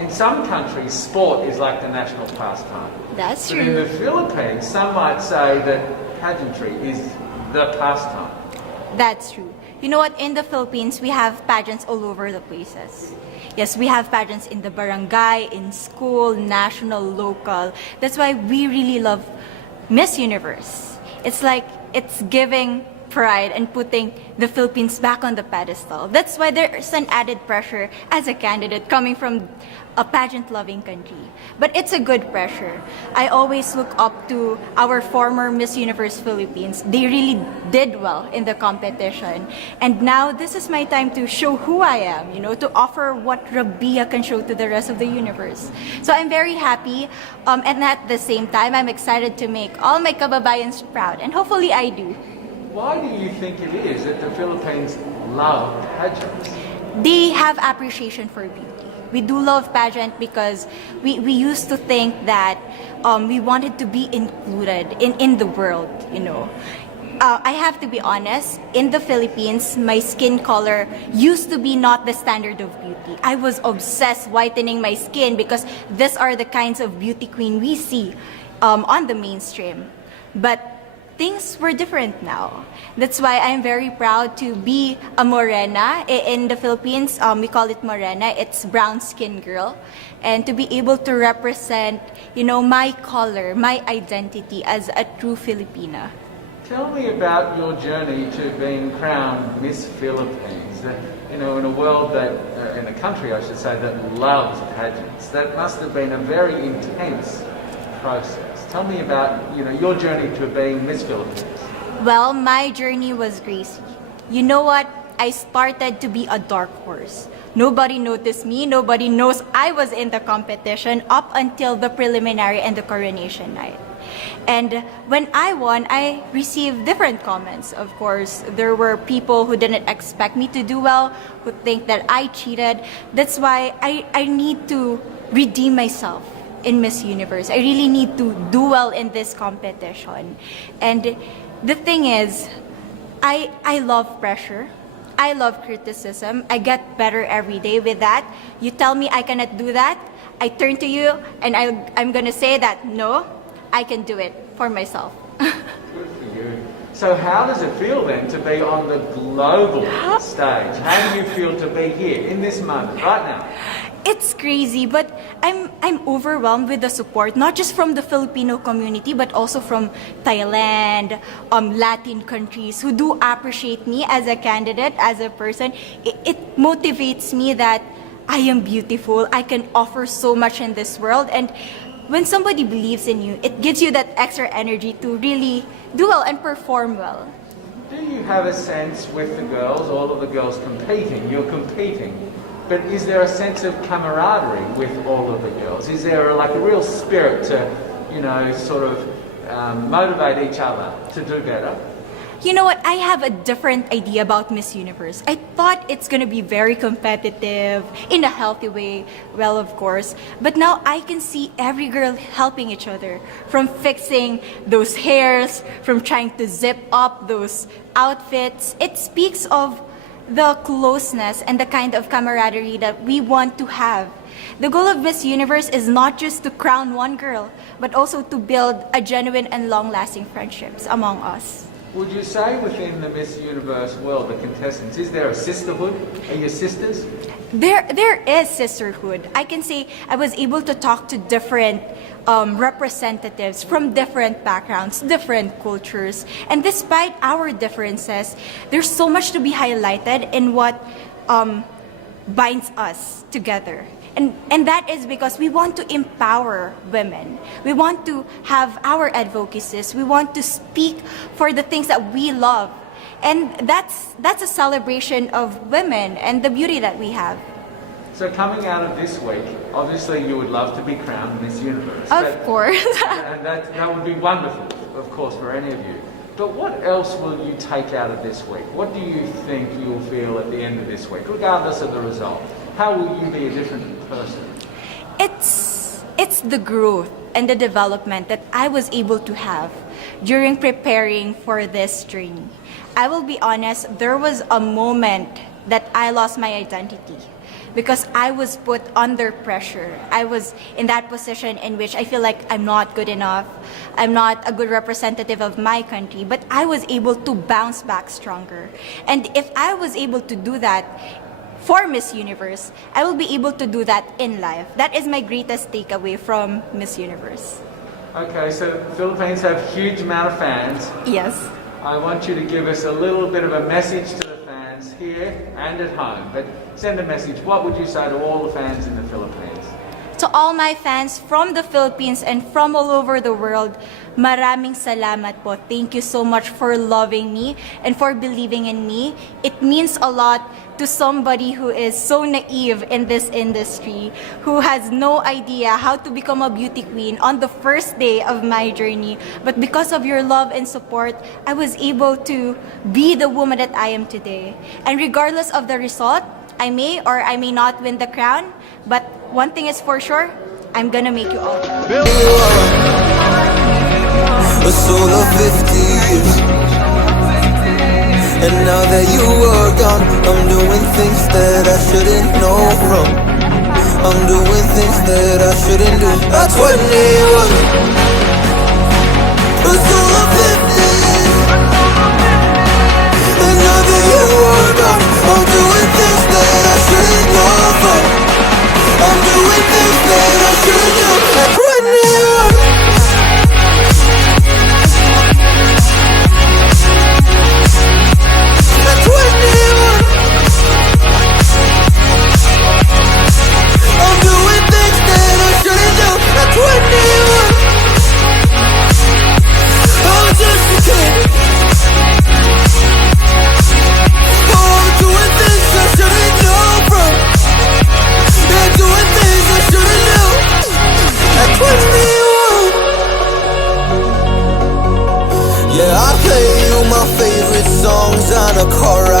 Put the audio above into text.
In some countries, sport is like the national pastime. That's But in true. the Philippines, some might say that pageantry is the pastime. That's true. You know what? In the Philippines, we have pageants all over the places. Yes, we have pageants in the barangay, in school, national, local. That's why we really love Miss Universe. It's like it's giving pride and putting the Philippines back on the pedestal. That's why there's an added pressure as a candidate coming from a pageant-loving country. But it's a good pressure. I always look up to our former Miss Universe Philippines. They really did well in the competition. And now this is my time to show who I am, to offer what Rabiya can show to the rest of the universe. So I'm very happy, and at the same time, I'm excited to make all my kababayans proud, and hopefully I do. Why do you think it is that the Philippines love pageants? They have appreciation for beauty. We do love pageant because we used to think that we wanted to be included in the world, I have to be honest, in the Philippines, my skin color used to be not the standard of beauty. I was obsessed whitening my skin because these are the kinds of beauty queen we see on the mainstream. But things were different now. That's why I'm very proud to be a morena. In the Philippines, we call it morena. It's brown skin girl. And to be able to represent, my color, my identity as a true Filipina. Tell me about your journey to being crowned Miss Philippines. In a world that, in a country I should say, that loves pageants. That must have been a very intense process. Tell me about, your journey to being Miss Philippines. Well, my journey was crazy. You know what? I started to be a dark horse. Nobody noticed me. Nobody knows I was in the competition up until the preliminary and the coronation night. And when I won, I received different comments. Of course, there were people who didn't expect me to do well, who think that I cheated. That's why I need to redeem myself in Miss Universe. I really need to do well in this competition. And the thing is, I love pressure. I love criticism. I get better every day with that. You tell me I cannot do that, I turn to you and I'm gonna say that, no, I can do it for myself. Good for you. So how does it feel then to be on the global stage? How do you feel to be here in this moment, right now? It's crazy, but I'm overwhelmed with the support, not just from the Filipino community, but also from Thailand, Latin countries who do appreciate me as a candidate, as a person. It motivates me that I am beautiful, I can offer so much in this world, and when somebody believes in you, it gives you that extra energy to really do well and perform well. Do you have a sense with the girls, all of the girls competing, you're competing, but is there a sense of camaraderie with all of the girls? Is there a real spirit to, sort of motivate each other to do better? You know what? I have a different idea about Miss Universe. I thought it's gonna be very competitive, in a healthy way, well, of course. But now I can see every girl helping each other, from fixing those hairs, from trying to zip up those outfits. It speaks of the closeness and the kind of camaraderie that we want to have. The goal of Miss Universe is not just to crown one girl, but also to build a genuine and long-lasting friendships among us. Would you say within the Miss Universe world, the contestants, is there a sisterhood? Are you sisters? There is sisterhood. I can say I was able to talk to different representatives from different backgrounds, different cultures. And despite our differences, there's so much to be highlighted in what binds us together. And that is because we want to empower women. We want to have our advocacies. We want to speak for the things that we love. And that's a celebration of women and the beauty that we have. So coming out of this week, obviously you would love to be crowned Miss Universe. Of course. And that would be wonderful, of course, for any of you. But what else will you take out of this week? What do you think you'll feel at the end of this week, regardless of the result? How will you be a different person? It's the growth and the development that I was able to have during preparing for this journey. I will be honest, there was a moment that I lost my identity. because I was put under pressure. I was in that position in which I feel like I'm not good enough. I'm not a good representative of my country, but I was able to bounce back stronger. And if I was able to do that for Miss Universe, I will be able to do that in life. That is my greatest takeaway from Miss Universe. Okay, so Philippines have huge amount of fans. Yes. I want you to give us a little bit of a message to the fans here and at home. But send a message. What would you say to all the fans in the Philippines? To all my fans from the Philippines and from all over the world, maraming salamat po. Thank you so much for loving me and for believing in me. It means a lot to somebody who is so naive in this industry, who has no idea how to become a beauty queen on the first day of my journey. But because of your love and support, I was able to be the woman that I am today. And regardless of the result, I may or I may not win the crown, but one thing is for sure, I'm gonna make you all proud. A soul of 50 years, and now that you are gone, I'm doing things that I shouldn't know from. I'm doing things that I shouldn't do. At 21, a soul of 50 years, and now that you are gone, I'm doing things that I shouldn't know from. I'm doing things that I shouldn't do. At 21. Yeah, I play you my favorite songs on a car ride.